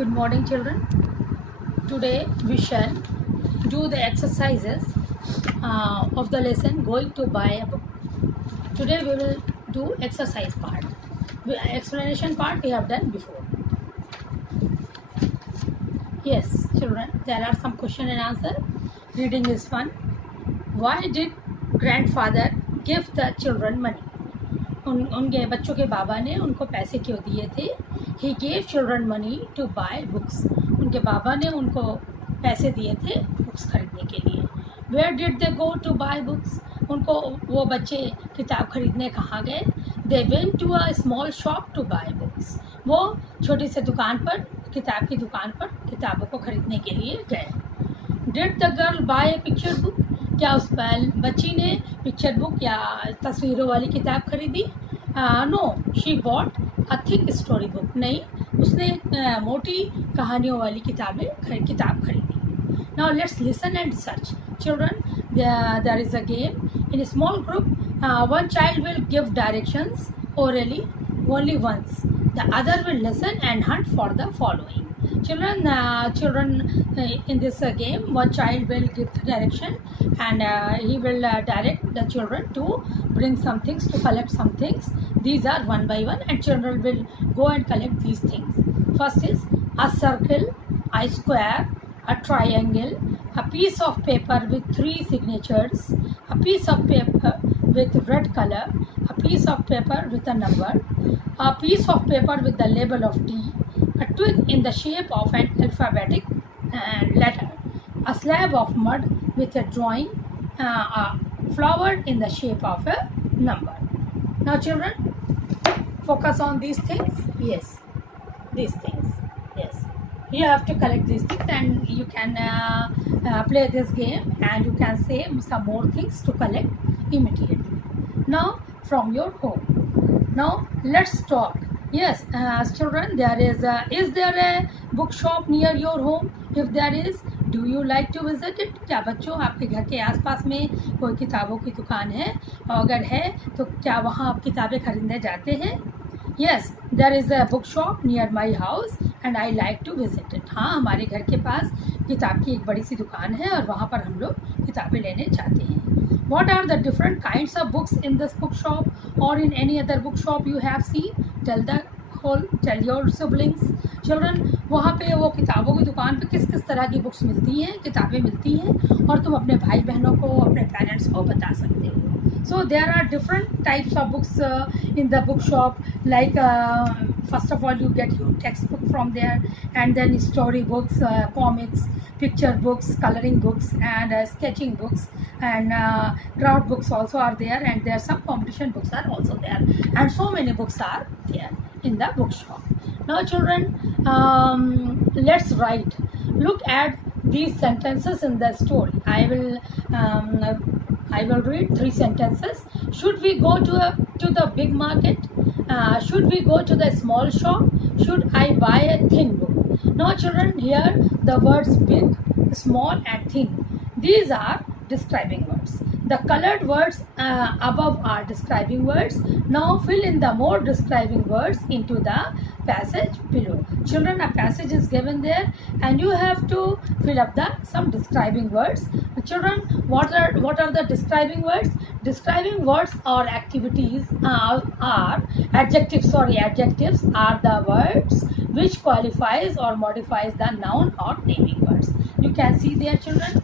Good morning, children. Today we shall do the exercises of the lesson going to buy a book. Today we will do exercise part. Explanation part we have done before. Yes, children, there are some question and answer. Reading is fun. Why did grandfather give the children money? उनके बच्चों के बाबा ने उनको पैसे क्यों दिए थे? He gave children money to buy books. उनके बाबा ने उनको पैसे दिए थे बुक्स खरीदने के लिए. Where did they go to buy books? उनको वो बच्चे किताब खरीदने कहाँ गए? They went to a small shop to buy books. वो छोटी सी दुकान पर, किताब की दुकान पर किताबों को खरीदने के लिए गए. Did the girl buy a picture book? क्या उस बच्ची ने पिक्चर बुक या तस्वीरों वाली किताब खरीदी? No, she bought a thick story book. नहीं, उसने मोटी कहानियों वाली किताब खरीदी. Now let's listen and search. Children, there is a game. In small group, one child will give directions orally only once. The other will listen and hunt for the following. Children, in this game, one child will give the direction and he will direct the children to bring some things, to collect some things. These are one by one and children will go and collect these things. First is a circle, a square, a triangle, a piece of paper with 3 signatures, a piece of paper with red color, a piece of paper with a number, a piece of paper with the label of D, a twig in the shape of an alphabetic letter, a slab of mud with a drawing, a flower in the shape of a number. Now children, focus on these things. Yes, these things. Yes, you have to collect these things and you can play this game and you can say some more things to collect immediately. Now from your home. Now let's talk. Yes, children, is there a bookshop near your home? If there is, do you like to visit it? क्या बच्चों, आपके घर के आसपास में कोई किताबों की दुकान है? अगर है तो क्या वहाँ आप किताबें खरीदने जाते हैं? Yes, there is a bookshop near my house and I like to visit it. हाँ, हमारे घर के पास किताब की एक बड़ी सी दुकान है और वहाँ पर हम लोग किताबें लेने जाते हैं. What are the different kinds of books in this bookshop or in any other bookshop you have seen? Tell your siblings. Children, वहाँ पे वो किताबों की दुकान पे किस किस तरह की बुक्स मिलती हैं, किताबें मिलती हैं और तुम अपने भाई बहनों को, अपने पेरेंट्स को बता सकते हो. So there are different types of books in the bookshop. Like first of all, you get your textbook from there, and then story books, comics, picture books, coloring books, and sketching books, and craft books also are there, and there are some competition books are also there, and so many books are there in the bookshop. Now children, let's write. Look at these sentences in the story. I will read 3 sentences. Should we go to the big market? Should we go to the small shop? Should I buy a thin book? Now children, here the words big, small and thin, these are describing words. The colored words above are describing words. Now fill in the more describing words into the passage below. Children, a passage is given there and you have to fill up some describing words. Children, what are the describing words? Describing words or activities are adjectives. Adjectives are the words which qualifies or modifies the noun or naming words. You can see there, children.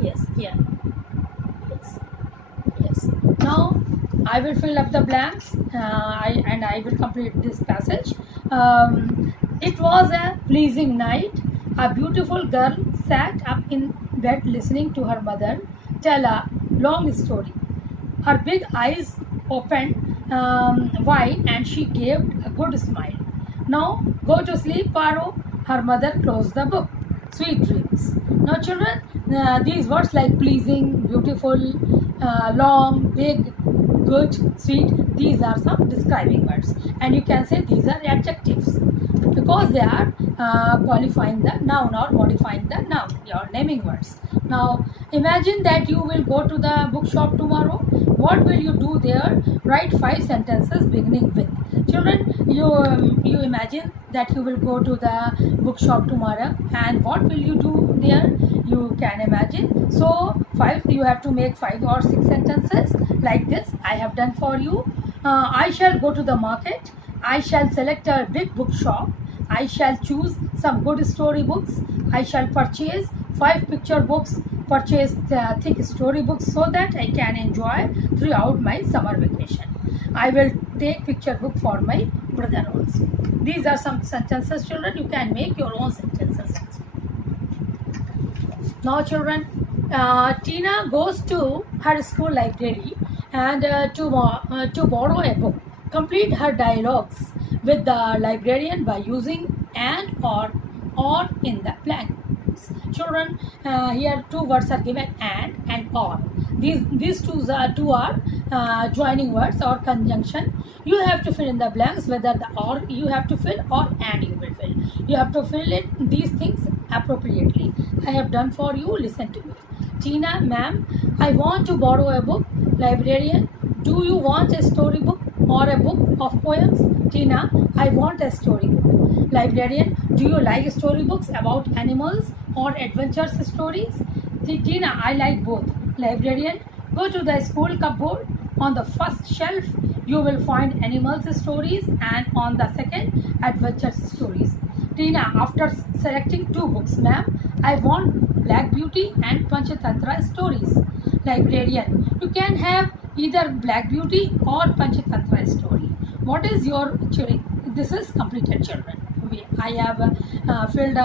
Yes, here. Yes. Now I will fill up the blanks and I will complete this passage. It was a pleasing night. A beautiful girl sat up in bed listening to her mother tell a long story. Her big eyes opened wide and she gave a good smile. Now go to sleep, Paro. Her mother closed the book. Sweet dreams. Now children, these words like pleasing, beautiful, long, big, good, sweet, these are some describing words, and you can say these are adjectives because they are qualifying the noun or modifying the noun, your naming words. Now imagine that you will go to the bookshop tomorrow. What will you do there? Write 5 sentences beginning with. Children, you imagine that you will go to the bookshop tomorrow, and what will you do there? You can imagine. So you have to make 5 or 6 sentences like this. I have done for you. I shall go to the market. I shall select a big bookshop. I shall choose some good story books. I shall purchase 5 picture books, purchase thick story books so that I can enjoy throughout my summer vacation. I will take picture book for my brother also. These are some sentences, children. You can make your own sentences also. Now, children, Tina goes to her school library and to borrow a book. Complete her dialogues with the librarian by using and or in the blanks. Children, here 2 words are given, and or. These two are joining words or conjunction. You have to fill in the blanks whether the or you have to fill or and you will fill. You have to fill it these things appropriately. I have done for you. Listen to me. Tina, ma'am, I want to borrow a book. Librarian, do you want a story book or a book of poems? Tina, I want a story book. Librarian, do you like storybooks about animals or adventures stories? Tina, I like both. Librarian, go to the school cupboard. On the first shelf, you will find animals stories, and on the second, adventures stories. Tina, after selecting 2 books, ma'am, I want Black Beauty and Panchatantra stories. Librarian, you can have either Black Beauty or Panchatantra story. What is your choice? This is completed, children. I have filled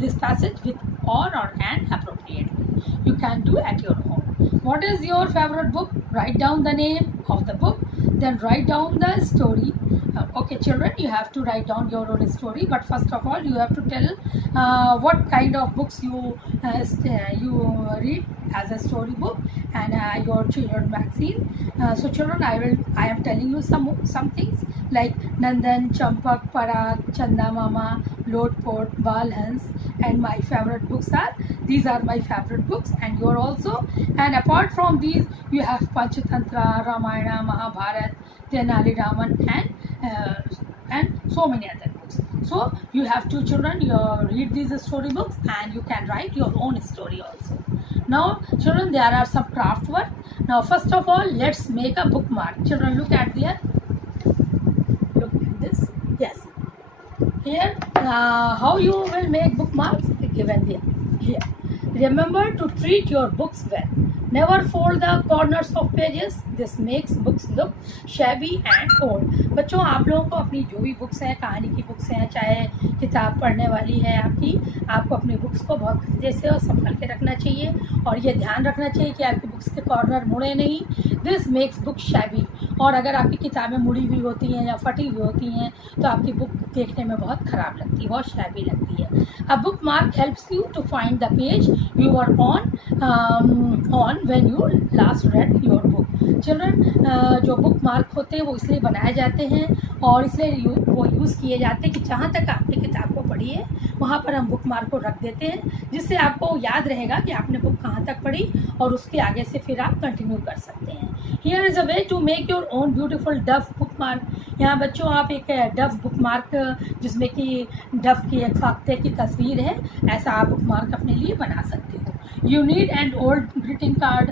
this passage with or and appropriately. You can do at your home. What is your favorite book? Write down the name of the book, then write down the story. Okay, children, you have to write down your own story, but first of all, you have to tell what kind of books you read as a story book and your children magazine. So, children, I am telling you some things like Nandan, Champak, Parag, Chanda Mama, Lotpot, Balhans, and my favorite books are. These are my favorite books, and you're also. And apart from these, you have Panchatantra, Ramayana, Mahabharata, Tenali Raman, and so many other books. So you have to, children, you read these story books, and you can write your own story also. Now, children, there are some craft work. Now, first of all, let's make a bookmark. Children, look at there. Look at this. Yes. Here, how you will make bookmarks given there. Here. Remember to treat your books well. Never fold the corners of pages. This makes books look shabby and old. बच्चों, आप लोगों को अपनी जो भी बुक्स हैं, कहानी की बुक्स हैं, चाहे किताब पढ़ने वाली है आपको अपनी बुक्स को बहुत अच्छे से और संभाल के रखना चाहिए, और ये ध्यान रखना चाहिए कि आपकी बुक्स के कॉर्नर मुड़े नहीं. This makes book shabby. और अगर आपकी किताबें मुड़ी हुई होती हैं या फटी हुई होती हैं तो आपकी बुक देखने में बहुत ख़राब लगती है, बहुत शैबी लगती है. A bookmark helps you to find the page you are on when you last read your book. Children, जो बुक मार्क होते हैं वो इसलिए बनाए जाते हैं और इसलिए वो यूज़ किए जाते हैं कि जहाँ तक आपने किताब को पढ़ी है वहाँ पर हम बुक मार्क को रख देते हैं, जिससे आपको याद रहेगा कि आपने बुक कहाँ तक पढ़ी और उसके आगे से फिर आप कंटिन्यू कर सकते हैं. Here is a way to make your own beautiful dove bookmark. यहाँ बच्चों, आप एक डव बुक मार्क जिसमें कि डव की एक फाख्ते की तस्वीर है, ऐसा आप बुक मार्क अपने लिए बना सकते हो. You need an old greeting card,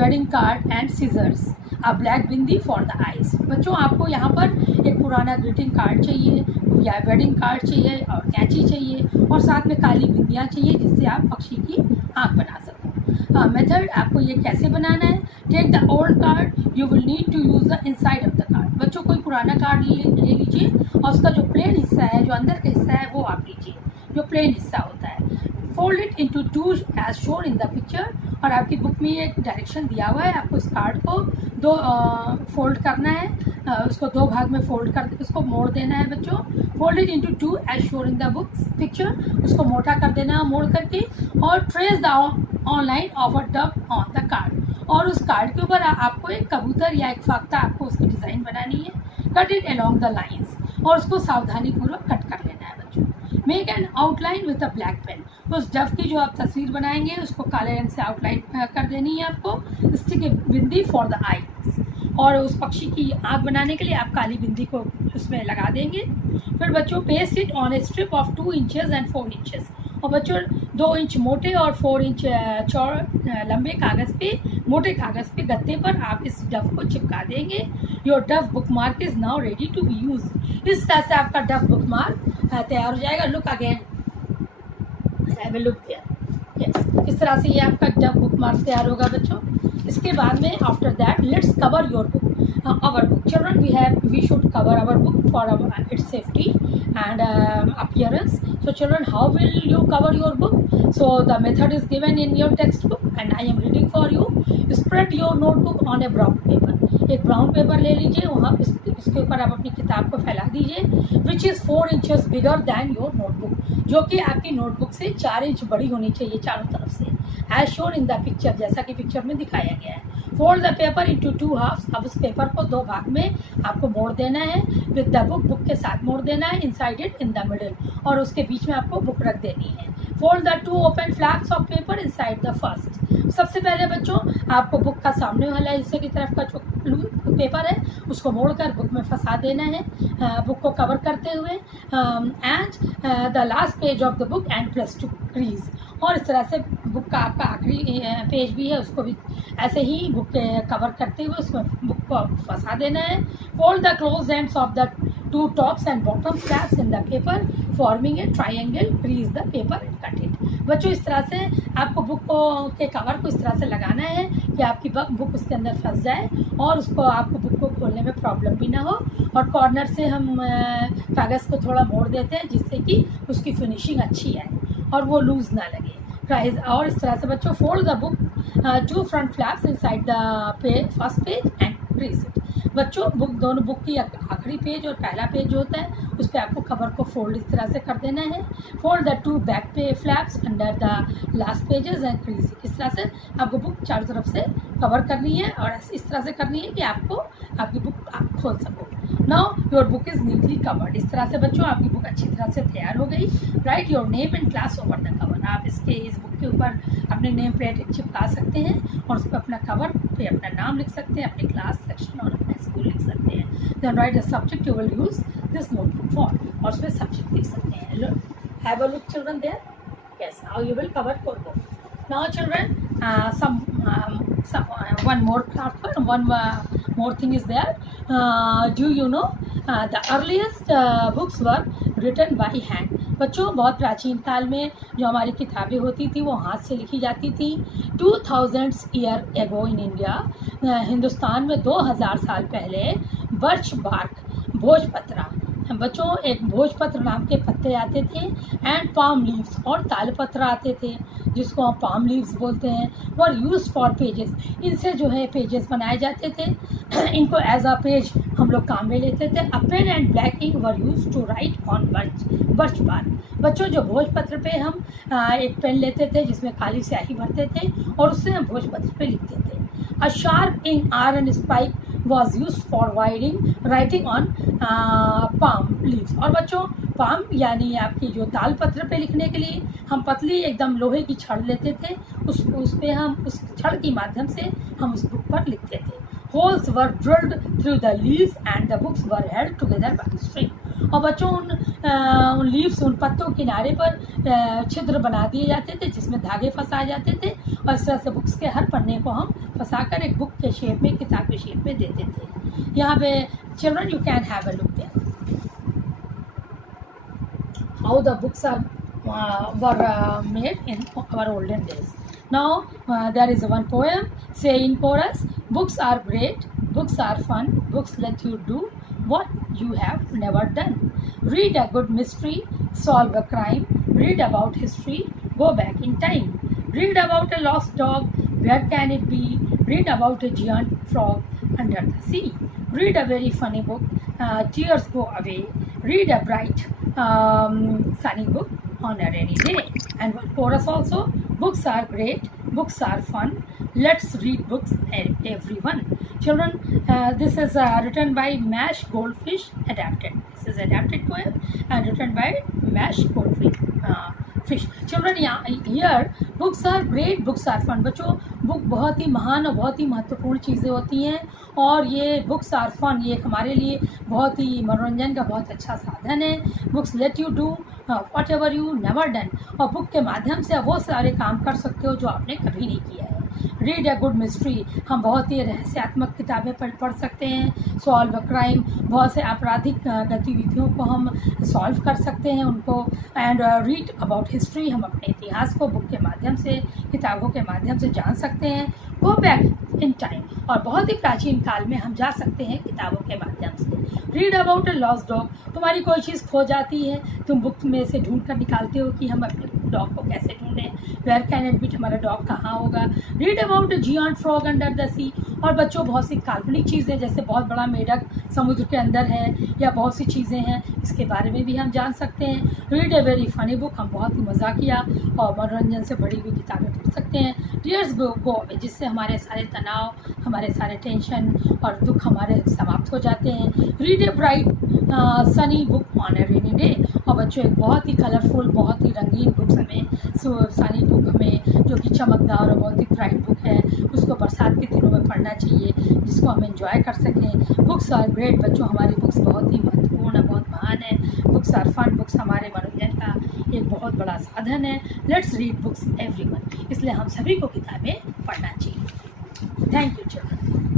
wedding card and scissors. A black bindi for the eyes. बच्चों, आपको यहाँ पर एक पुराना ग्रीटिंग कार्ड चाहिए या वेडिंग कार्ड चाहिए और कैंची चाहिए और साथ में काली बिंदियाँ चाहिए जिससे आप पक्षी की आँख बना सको. मेथड, आपको ये कैसे बनाना है. Take the old card. You will need to use the inside of the card. बच्चों, कोई पुराना कार्ड ले लीजिए और उसका जो प्लेन हिस्सा है, जो अंदर का हिस्सा है, वो आप लीजिए, जो प्लेन हिस्सा होता है. Fold it into 2 as shown in the picture. और आपकी बुक में एक डायरेक्शन दिया हुआ है, आपको इस कार्ड को 2 फोल्ड करना है, उसको 2 भाग में फोल्ड कर उसको मोड़ देना है बच्चों. Fold it into 2 as shown in the book picture. उसको मोटा कर देना है मोड़ करके, और trace the outline of a duck on the card. और उस कार्ड के ऊपर आपको एक कबूतर या एक फाख्ता, आपको उसकी डिज़ाइन बनानी है. Cut it along the lines, और उसको सावधानीपूर्वक कट कर लेना है बच्चों. Make an outline with a black pen. उस डव की जो आप तस्वीर बनाएंगे उसको काले रंग से आउटलाइन कर देनी है आपको. स्टिक ए बिंदी फॉर द आईज. और उस पक्षी की आँख बनाने के लिए आप काली बिंदी को उसमें लगा देंगे। फिर बच्चों paste it on A strip of 2 inches and 4 इंचेस, और बच्चों 2 इंच मोटे और 4 इंच लंबे कागज़ पे, मोटे कागज़ पे गत्ते पर आप इस डफ को चिपका देंगे। Your dove bookmark is now ready to be use. इस तरह से आपका डफ बुक मार्क तैयार हो जाएगा। Look again, have a look there. Yes, इस तरह से ये आपका डफ बुक मार्क तैयार होगा बच्चों। इसके बाद में after that let's cover your book, our book. Children, we should cover our book for its safety and appearance. So children, how will you cover your book? So the method is given in your textbook and I am reading for you. Spread your notebook on a brown paper. एक brown paper ले लीजिए, वहाँ उसके ऊपर आप अपनी किताब को फैला दीजिए। Which is 4 inches bigger than your notebook, जो कि आपकी नोटबुक से 4 इंच बड़ी होनी चाहिए चारों तरफ से, as shown in the picture, जैसा कि पिक्चर में दिखाया गया है। Fold the paper into 2 halves, अब उस पेपर को 2 भाग में आपको मोड़ देना है। विद द बुक, बुक के साथ मोड़ देना है। Inside it in the middle, और उसके बीच में आपको बुक रख देनी है। Fold the 2 open flaps of paper inside the first. सबसे पहले बच्चों आपको बुक का सामने वाला हिस्से की तरफ का जो पेपर है उसको मोड़कर बुक में फंसा देना है, बुक को कवर करते हुए। And the last page of the book and press to crease, और इस तरह से बुक का आपका आखिरी पेज भी है उसको भी ऐसे ही बुक कवर करते हुए उसमें बुक को फंसा देना है। Fold the close ends of the 2 tops and bottom flaps in the paper forming a triangle, crease the paper and cut it. बच्चों इस तरह से आपको बुक को के कवर को इस तरह से लगाना है कि आपकी बुक उसके अंदर फंस जाए और उसको आपको बुक को खोलने में प्रॉब्लम भी ना हो। और कॉर्नर से हम कागज़ को थोड़ा मोड़ देते हैं जिससे कि उसकी फिनिशिंग अच्छी आए और वो लूज़ ना लगे। और इस तरह से बच्चों fold the book 2 front flaps inside the first page and crease it. बच्चों दोनों बुक की आखिरी पेज और पहला पेज जो होता है उस पर आपको कवर को फोल्ड इस तरह से कर देना है। फोल्ड द 2 बैक पे flaps under the last pages and crease it. इस तरह से आपको बुक चारों तरफ से कवर करनी है और इस तरह से करनी है कि आपको आपकी बुक आप खोल सको। Now your book is neatly covered. इस तरह से बच्चों आपकी बुक अच्छी तरह से तैयार हो गई। Right your name and class over the cover. आप इस बुक के ऊपर अपने नेम प्लेट चिपका सकते हैं और उस पर अपना कवर पे अपना नाम लिख सकते हैं, अपनी क्लास सेक्शन और अपना स्कूल लिख सकते हैं। Then write the subject you will use this notebook for, और उस पर सब्जेक्ट लिख सकते हैं। Have a look children there. Yes, now you will cover your book. Now children, one more thing is there. Do you know the earliest books were written by hand? बच्चों बहुत प्राचीन काल में जो हमारी किताबें होती थी वो हाथ से लिखी जाती थी। 2000 year ago in India, Hindustan में 2000 साल पहले बर्च बार्क भोजपत्रा, बच्चों एक भोजपत्र नाम के पत्ते आते थे, एंड पाम लीव्स और तालपत्र आते थे जिसको हम पाम लीव्स बोलते हैं, वर यूज फॉर पेजेस। इनसे जो है पेजेस बनाए जाते थे। इनको एज अ पेज हम लोग काम में लेते थे। A pen and black ink were use to write on birch bark. बच्चों जो भोजपत्र पे हम एक पेन लेते थे जिसमें काली स्याही भरते थे और उससे हम भोजपत्र पे लिखते थे। A sharp ink iron spike was used for writing on palm leaves। और बच्चों पाम यानी आपकी जो ताल पत्र पे लिखने के लिए हम पतली एकदम लोहे की छड़ लेते थे, उस पे हम उस छड़ के माध्यम से हम उस बुक पर लिखते थे। होल्स वर drilled through the leaves and the books were held together by string. और बच्चों उन लीव्स, उन पत्तों किनारे पर छिद्र बना दिए जाते थे जिसमें धागे फंसाए जाते थे और इस तरह से बुक्स के हर पन्ने को हम फंसाकर एक बुक के शेप में, किताब के शेप में देते थे। यहाँ पे children you can have a look there how the books are were made in our olden days. Now there is one poem, say in chorus, books are great, books are fun, books let you do what you have never done. Read a good mystery, solve a crime, read about history, go back in time. Read about a lost dog, where can it be? Read about a giant frog under the sea. Read a very funny book, tears go away. Read a bright sunny book on a rainy day. And one chorus also, books are great, books are fun, let's read books everyone. Children, this is written by Mash Goldfish, adapted. This is adapted poem and written by Mash Goldfish. Children, here books are great, books are fun. बच्चों बुक बहुत ही महान और बहुत ही महत्वपूर्ण चीज़ें होती हैं, और ये बुक्स आर फन, ये हमारे लिए बहुत ही मनोरंजन का बहुत अच्छा साधन है। Books let you do what ever you never done, और बुक के माध्यम से आप वो सारे काम कर सकते हो जो आपने कभी नहीं किया है। रीड अ गुड मिस्ट्री, हम बहुत ही रहस्यात्मक किताबें पढ़ सकते हैं। सॉल्व अ क्राइम, बहुत से आपराधिक गतिविधियों को हम सॉल्व कर सकते हैं उनको। एंड रीड अबाउट हिस्ट्री, हम अपने इतिहास को बुक के माध्यम से, किताबों के माध्यम से जान सकते हैं। गो बैक इन टाइम, और बहुत ही प्राचीन काल में हम जा सकते हैं किताबों के माध्यम से। Read about a lost dog, तुम्हारी कोई चीज़ खो जाती है, तुम बुक में से ढूंढ कर निकालते हो कि हम अपने डॉग को कैसे ढूंढें, वेयर कैन इट बी, हमारा डॉग कहाँ होगा। Read about a giant frog under the sea, और बच्चों बहुत सी काल्पनिक चीज़ें जैसे बहुत बड़ा मेढक समुद्र के अंदर है, या बहुत सी चीज़ें हैं, इसके बारे में भी हम जान सकते हैं। Read a very funny book, हम बहुत ही मजाकिया और मनोरंजन से भरी हुई किताबें पढ़ सकते हैं। टीयर्स गो अवे, जिससे हमारे सारे तनाव, हमारे सारे टेंशन और दुख हमारे समाप्त हो जाते हैं। Read a bright sunny book on A rainy day, और बच्चों एक बहुत ही कलरफुल, बहुत ही रंगीन बुक्स हमें, सनी बुक हमें जो कि चमकदार और बहुत ही ब्राइट बुक है, उसको बरसात के दिनों में पढ़ना चाहिए, जिसको हम एंजॉय कर सकें। बुक्स आर ग्रेट, बच्चों हमारी बुक्स बहुत ही महत्वपूर्ण है, बहुत महान है। बुक्स आर फन, बुक्स हमारे मनोरंजन का एक बहुत बड़ा साधन है। लेट्स रीड बुक्स एवरीवन, इसलिए हम सभी को किताबें पढ़ना चाहिए। Thank you children.